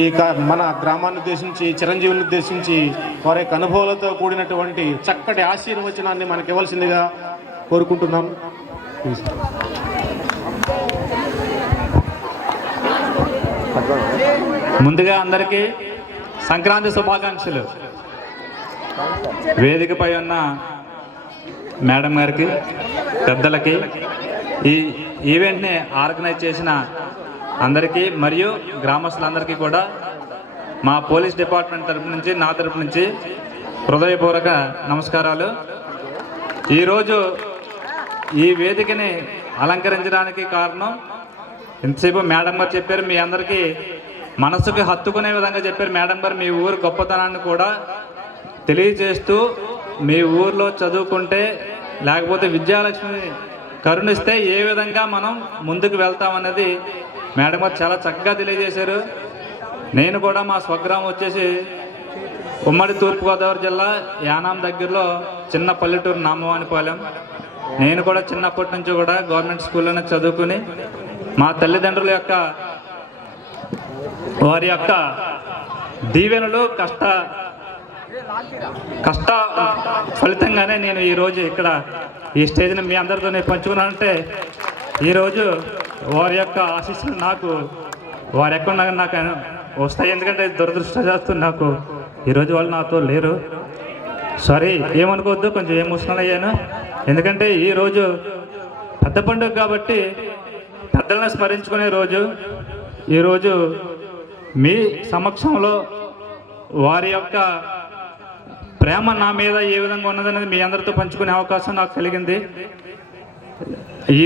ఈ మన గ్రామాన్ని ఉద్దేశించి, చిరంజీవిని ఉద్దేశించి వారి యొక్క అనుభవాలతో కూడినటువంటి చక్కటి ఆశీర్వచనాన్ని మనకి ఇవ్వాల్సిందిగా కోరుకుంటున్నాం. ముందుగా అందరికీ సంక్రాంతి శుభాకాంక్షలు. వేదికపై ఉన్న మేడం గారికి, పెద్దలకి, ఈ ఈవెంట్ని ఆర్గనైజ్ చేసిన అందరికీ మరియు గ్రామస్తులందరికీ కూడా మా పోలీస్ డిపార్ట్మెంట్ తరపు నుంచి, నా తరపు నుంచి హృదయపూర్వక నమస్కారాలు. ఈరోజు ఈ వేదికని అలంకరించడానికి కారణం, ఇంతసేపు మేడం గారు చెప్పారు, మీ అందరికీ మనసుకి హత్తుకునే విధంగా చెప్పారు మేడం గారు. మీ ఊరు గొప్పతనాన్ని కూడా తెలియజేస్తూ, మీ ఊర్లో చదువుకుంటే లేకపోతే విద్యాలక్ష్మి కరుణిస్తే ఏ విధంగా మనం ముందుకు వెళ్తామన్నది మేడం గారు చాలా చక్కగా తెలియజేశారు. నేను కూడా మా స్వగ్రామం వచ్చేసి ఉమ్మడి తూర్పుగోదావరి జిల్లా యానాం దగ్గరలో చిన్న పల్లెటూరు నామవానిపాలెం. నేను కూడా చిన్నప్పటి నుంచి కూడా గవర్నమెంట్ స్కూల్లోనే చదువుకుని మా తల్లిదండ్రుల యొక్క వారి యొక్క దీవెనలు కష్ట ఫలితంగానే నేను ఈరోజు ఇక్కడ ఈ స్టేజ్ని మీ అందరితో నేను పంచుకున్నానంటే, ఈరోజు వారి యొక్క ఆశీస్సులు వారు ఎక్కడ నాకు వస్తాయి. ఎందుకంటే దురదృష్టవశాత్తు నాకు ఈరోజు వాళ్ళు నాతో లేరు. సారీ, ఏమనుకోవద్దు, కొంచెం ఎమోషనల్ అయ్యాను. ఎందుకంటే ఈరోజు పెద్ద పండుగ కాబట్టి పెద్దలను స్మరించుకునే రోజు. ఈరోజు మీ సమక్షంలో వారి యొక్క ప్రేమ నా మీద ఏ విధంగా ఉన్నదనేది మీ అందరితో పంచుకునే అవకాశం నాకు కలిగింది. ఈ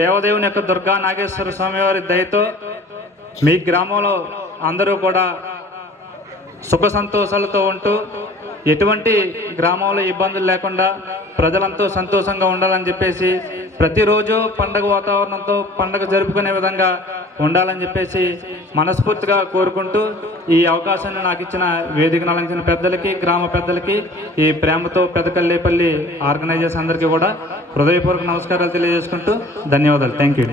దేవదేవుని యొక్క దుర్గా నాగేశ్వర స్వామి వారి దయతో మీ గ్రామంలో అందరూ కూడా సుఖ సంతోషాలతో ఉంటూ, ఎటువంటి గ్రామంలో ఇబ్బందులు లేకుండా ప్రజలంతా సంతోషంగా ఉండాలని చెప్పేసి, ప్రతిరోజు పండగ వాతావరణంతో పండగ జరుపుకునే విధంగా ఉండాలని చెప్పేసి మనస్ఫూర్తిగా కోరుకుంటూ, ఈ అవకాశాన్ని నాకు ఇచ్చిన వేదికను అలంకరించిన పెద్దలకి, గ్రామ పెద్దలకి, ఈ ప్రేమతో పెదకల్లేపల్లి ఆర్గనైజర్స్ అందరికీ కూడా హృదయపూర్వక నమస్కారాలు తెలియజేసుకుంటూ ధన్యవాదాలు. Thank you.